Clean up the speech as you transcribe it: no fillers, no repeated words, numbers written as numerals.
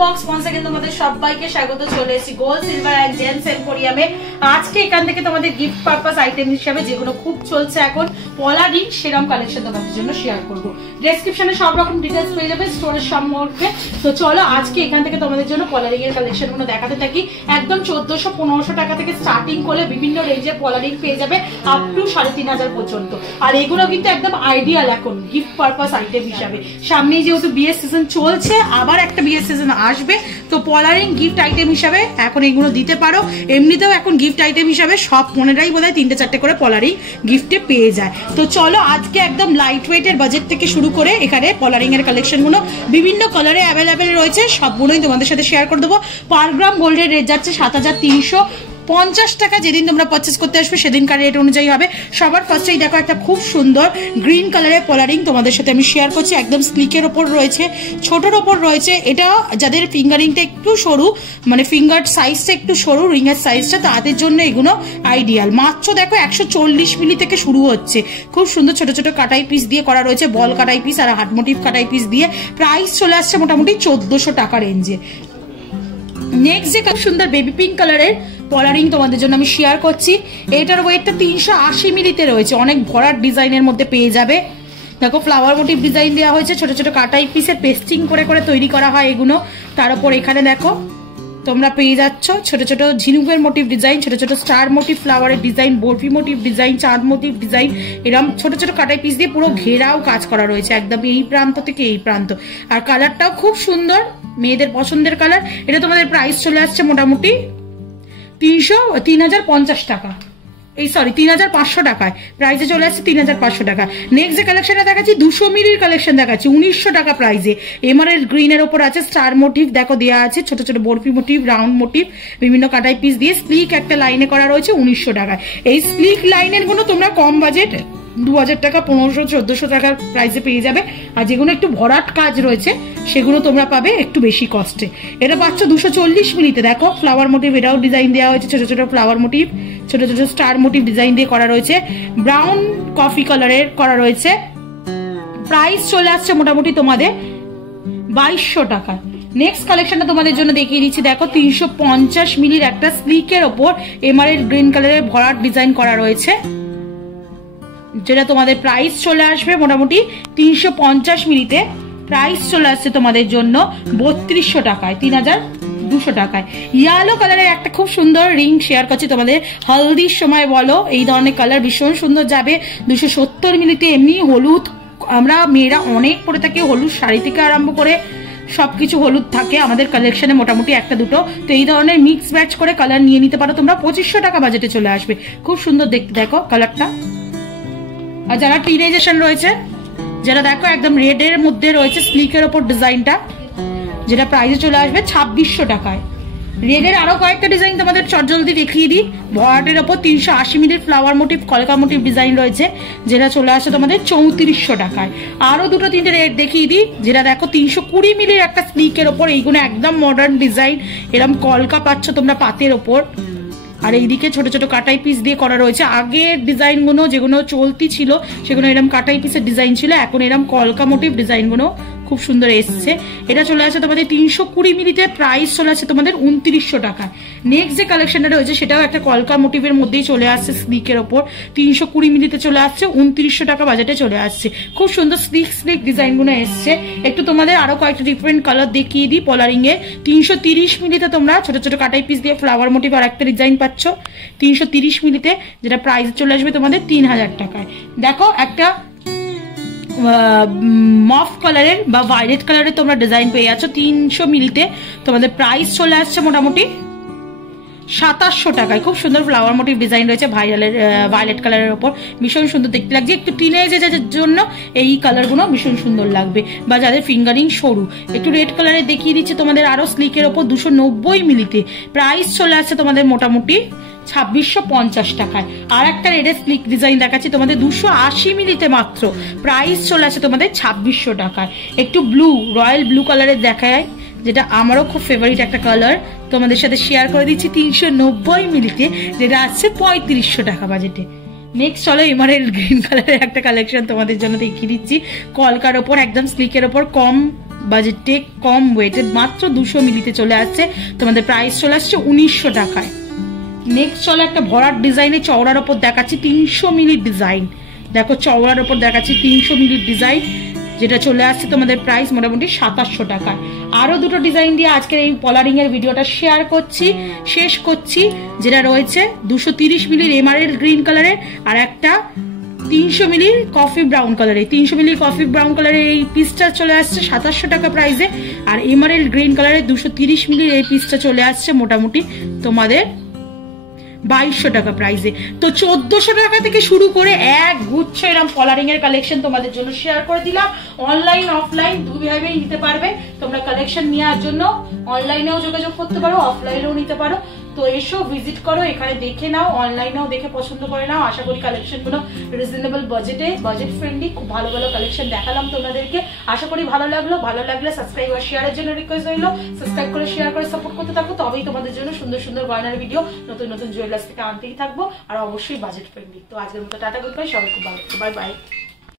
Box once again তোমাদের সবাইকে স্বাগত। চলে এসেছি গোল্ড সিলভার এন্ড জেমস এম্পোরিয়ামে। আজকে এখান থেকে তোমাদের গিফট পারপাস আইটেম হিসেবে যেগুলো খুব চলছে এখন পলা রিং সেরাম কালেকশন তোমাদের জন্য শেয়ার করব। ডেসক্রিপশনে সব রকম ডিটেইলস পেয়ে যাবে স্টোরের সম্পর্কে। তো চলো আজকে এখান থেকে তোমাদের জন্য পলা রিং এর কালেকশনগুলো দেখাতে থাকি। একদম 1400-1500 টাকা থেকে স্টার্টিং করে বিভিন্ন রেঞ্জের পলা রিং পেয়ে যাবে আপ টু 3500 পর্যন্ত। আর এগুলো কিন্তু একদম আইডিয়াল এখন গিফট পারপাস আইটেম হিসেবে। সামনেই যেহেতু বিয়ের সিজন চলছে, আবার একটা বিয়ের সিজন আসবে, তো পলা রিং গিফট আইটেম হিসাবে এখন এগুলো দিতে পারো। এমনিতেও এখন গিফট আইটেম হিসাবে সব মনেরাই বোধহয় 3-4টে করে পলা রিং গিফটে পেয়ে যায়। তো চলো আজকে একদম লাইট ওয়েটের বাজেট থেকে শুরু করে এখানে পলা রিং এর কালেকশনগুলো বিভিন্ন কালারে অ্যাভেলেবেল রয়েছে, সবগুলোই তোমাদের সাথে শেয়ার করে দেবো। পার গ্রাম গোল্ডের রেট যাচ্ছে 7350 টাকা। যেদিন তোমরা পারচেস করতে আসবে সেদিনকার রেট অনুযায়ী হবে। সবার ফার্স্টেই দেখো একটা খুব সুন্দর গ্রিন কালারের পলা রিং তোমাদের সাথে আমি শেয়ার করছি। একদম স্লিকের ওপর রয়েছে, ছোটোর ওপর রয়েছে। এটা যাদের ফিঙ্গারিংটা একটু সরু, মানে ফিঙ্গার সাইজটা একটু সরু, রিংয়ের সাইজটা, তাদের জন্য এগুলো আইডিয়াল। মাত্র দেখো 140 মিলি থেকে শুরু হচ্ছে। খুব সুন্দর ছোট ছোট কাটাই পিস দিয়ে করা রয়েছে, বল কাটাই পিস আর হার্ট মোটিভ কাটাই পিস দিয়ে। প্রাইস চলে আসছে মোটামুটি 1400 টাকা রেঞ্জে। নেক্সট যে খুব সুন্দর বেবি পিঙ্ক কালারের পলা রিং তোমাদের জন্য আমি শেয়ার করছি। এটার ওয়েটটা 380 মিলিতে রয়েছে, অনেক ভরাট ডিজাইনের মধ্যে পেয়ে যাবে। দেখো ফ্লাওয়ার মোটিভ ডিজাইন দেওয়া হয়েছে, ছোট ছোট কাটাই পিসের পেস্টিং করে করে তৈরি করা হয় এগুলো। তার উপর এখানে দেখো তোমরা পেয়ে যাচ্ছ ছোট ছোট ঝিনুকের মোটিভ ডিজাইন, ছোট ছোট স্টার মোটিভ ফ্লাওয়ারের ডিজাইন, বরফি মোটিভ ডিজাইন, চাঁদ মোটিভ ডিজাইন, এরকম ছোট ছোট কাটাই পিস দিয়ে পুরো ঘেরাও কাজ করা রয়েছে একদম এই প্রান্ত থেকে এই প্রান্ত। আর কালারটাও খুব সুন্দর, মেয়েদের পছন্দের কালার। এটা তোমাদের প্রাইস চলে আসছে মোটামুটি 3050 টাকা, এই সরি 3500 টাকায় প্রাইসে চলে আসছে 3500 টাকা। নেক্সট যে কালেকশনটা দেখাচ্ছি 200 মিলির কালেকশন দেখাচ্ছি 1900 টাকা প্রাইসে। এমআরএল গ্রিনের ওপর আছে স্টার মোটিভ, দেখো দেওয়া আছে ছোট ছোট বরফি মোটিভ, রাউন্ড মোটিভ, বিভিন্ন কাটাই পিস দিয়ে স্লিক একটা লাইনে করা রয়েছে 1900 টাকায়। এই স্লিক লাইনের গুলো তোমরা কম বাজেট 2000 টাকা, 1500-1400 টাকার প্রাইসে পেয়ে যাবে। আর যেগুলো একটু ভরাট কাজ রয়েছে সেগুলো তোমরা পাবে একটু বেশি কস্টে। এটা পাচ্ছ 240 মিলিতে। দেখো ফ্লাওয়ার মোটিভ, এটাও ডিজাইন দেওয়া হয়েছে, ছোট ছোট ফ্লাওয়ার মোটিভ, ছোট ছোট স্টার মোটিভ ডিজাইন দিয়ে করা রয়েছে, ব্রাউন কফি কালারের করা রয়েছে। প্রাইস চলে আসছে মোটামুটি তোমাদের 2200 টাকা। নেক্সট কালেকশনটা তোমাদের জন্য দেখিয়ে দিচ্ছি। দেখো 350 মিলির একটা স্লিকের ওপর এমআরএল গ্রিন কালারের ভরাট ডিজাইন করা রয়েছে, যেটা তোমাদের প্রাইস চলে আসবে মোটামুটি 350 মিলিতে। প্রাইস চলে আসছে তোমাদের জন্য 3200 টাকায়, 3200 টাকায়। ইয়েলো কালারের একটা খুব সুন্দর রিং শেয়ার করছি তোমাদের। হলদির সময় বলো এই ধরনের কালার ভীষণ সুন্দর যাবে। 270 মিলিতে। এমনি হলুদ আমরা মেয়েরা অনেক পরে থাকি, হলুদ শাড়ি থেকে আরম্ভ করে সবকিছু হলুদ থাকে আমাদের কালেকশনে মোটামুটি একটা দুটো। তো এই ধরনের মিক্স ম্যাচ করে কালার নিয়ে নিতে পারো তোমরা। 2500 টাকা বাজেটে চলে আসবে। খুব সুন্দর দেখতে, দেখো কালারটা। আর যারা টিনেজেশন রয়েছে, যারা দেখো একদম রেড এর মধ্যে রয়েছে স্লিকের ওপর ডিজাইনটা, যেটা প্রাইসে চলে আসবে 2600 টাকায়। রেডের আরো কয়েকটা ডিজাইন তোমাদের চটজলদি দেখিয়ে দিই। ভরাটের ওপর 380 মিলির ফ্লাওয়ার মোটিভ, কলকা মোটিভ ডিজাইন রয়েছে, যেটা চলে আসে তোমাদের 3400 টাকায়। আরো দুটো তিনটে রেড দেখিয়ে দিই। যেটা দেখো 320 মিলির একটা স্লিকের ওপর, এইগুলো একদম মডার্ন ডিজাইন, এরকম কলকা পাচ্ছ তোমরা পাতের ওপর। আর এইদিকে ছোট ছোট কাটাই পিস দিয়ে করা রয়েছে। আগের ডিজাইনগুলো যেগুলো চলতি ছিল সেগুলো এরকম কাটাই পিসের ডিজাইন ছিল, এখন এরকম কলকা মোটিভ ডিজাইনগুলো খুব সুন্দর এসছে। এটা চলে আসে তোমাদের 320 মিলিতে। প্রাইস চলে আসছে তোমাদের 2900 টাকা। নেক্সট যে কালেকশনটা রয়েছে সেটাও একটা কলকা মোটিভের মধ্যেই চলে আসছে স্লিকের ওপর, 320 মিলিতে চলে আসছে 2900 টাকা বাজেটে চলে আসছে। খুব সুন্দর স্লিক স্লিক ডিজাইনগুলো এসছে। একটু তোমাদের আরো কয়েকটা ডিফারেন্ট কালার দেখিয়ে দিই পলা রিং এ। 330 মিলিতে তোমরা ছোট ছোট কাটাই পিস দিয়ে ফ্লাওয়ার মোটিভ আর একটা ডিজাইন পাচ্ছ 330 মিলিতে, যেটা প্রাইস চলে আসবে তোমাদের 3000 টাকায়। দেখো একটা মফ কালারের বা ভায়োলেট কালারের তোমরা ডিজাইন পেয়ে যাচ্ছ 300 মিলিতে। তোমাদের প্রাইস চলে আসছে মোটামুটি 2700 টাকায়। খুব সুন্দর ফ্লাওয়ার মোটিভ ডিজাইন রয়েছে ভায়োলেট কালারের ওপর, ভীষণ সুন্দর দেখতে লাগছে। একটু টিনেজের জন্য এই কালারগুলো ভীষণ সুন্দর লাগবে, বা যাদের ফিঙ্গারিং সরু। একটু রেড কালারের দেখিয়ে দিচ্ছে তোমাদের আরো স্লিকের ওপর 290 মিলিতে। প্রাইস চলে আসছে তোমাদের মোটামুটি 2650 টাকায়। আর একটা রেডের স্লিক ডিজাইন দেখাচ্ছি তোমাদের 280 মিলিতে মাত্র। প্রাইস চলে আসে তোমাদের 2600 টাকায়। একটু ব্লু, রয়্যাল ব্লু কালারের দেখায়, যেটা আমারও খুব ফেভারিট একটা কালার, তোমাদের সাথে শেয়ার করে দিচ্ছি 390 মিলিতে, যেটা আসছে 3500 টাকা বাজেটে। নেক্সট চলো এমআরএল গ্রিন কালারের একটা কালেকশন তোমাদের জন্য দেখিয়ে দিচ্ছি। কলকার ওপর একদম স্লিকের ওপর কম বাজেটে কম ওয়েটেড মাত্র 200 মিলিতে চলে আসছে, তোমাদের প্রাইস চলে আসছে 1900 টাকায়। নেক্সট চলো একটা ভরাট ডিজাইনে চওড়ার ওপর দেখাচ্ছি 300 মিলির ডিজাইন। দেখো চওড়ার ওপর দেখাচ্ছি 300 মিলির ডিজাইন, যেটা চলে আসছে তোমাদের প্রাইস মোটামুটি 2700 টাকায়। আরো দুটো ডিজাইন দিয়ে আজকের এই পলারিং এর ভিডিওটা শেয়ার করছি, শেষ করছি। যেটা রয়েছে 230 মিলির এমারেল্ড গ্রিন কালারের, আর একটা 300 মিলির কফি ব্রাউন কালারে। 300 মিলির কফি ব্রাউন কালারের এই পিসটা চলে আসছে 2700 টাকা প্রাইসে, আর এমারেল্ড গ্রিন কালারের 230 মিলির এই পিসটা চলে আসছে মোটামুটি তোমাদের 2200 টাকা প্রাইসে। তো 1400 টাকা থেকে শুরু করে এক গুচ্ছ এরকম কলারিং এর কালেকশন তোমাদের জন্য শেয়ার করে দিলাম। অনলাইন অফলাইন দুইভাবেই নিতে পারবে তোমরা। কালেকশন নেওয়ার জন্য অনলাইনেও যোগাযোগ করতে পারো, অফলাইনেও নিতে পারো। তো এসো ভিজিট করো, এখানে দেখে নাও, অনলাইনেও দেখে পছন্দ করে নাও। আশা করি কালেকশন গুলো রিজনেবল বাজেটে, বাজেট ফ্রেন্ডলি, খুব ভালো ভালো কালেকশন দেখালাম তোমাদেরকে। আশা করি ভালো লাগলো। ভালো লাগলে সাবস্ক্রাইব আর শেয়ারের জন্য রিকোয়েস্ট রইলো। সাবস্ক্রাইব করে শেয়ার করে সাপোর্ট করতে থাকো, তবেই তোমাদের জন্য সুন্দর সুন্দর গয়নার ভিডিও নতুন নতুন জুয়েলার্স থেকে আনতেই থাকবো, আর অবশ্যই বাজেট ফ্রেন্ডলি। তো আজকের মতো টাটা, গুড বাই, সবাই খুব ভালো, বাই বাই।